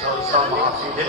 জলসা মাহফিলে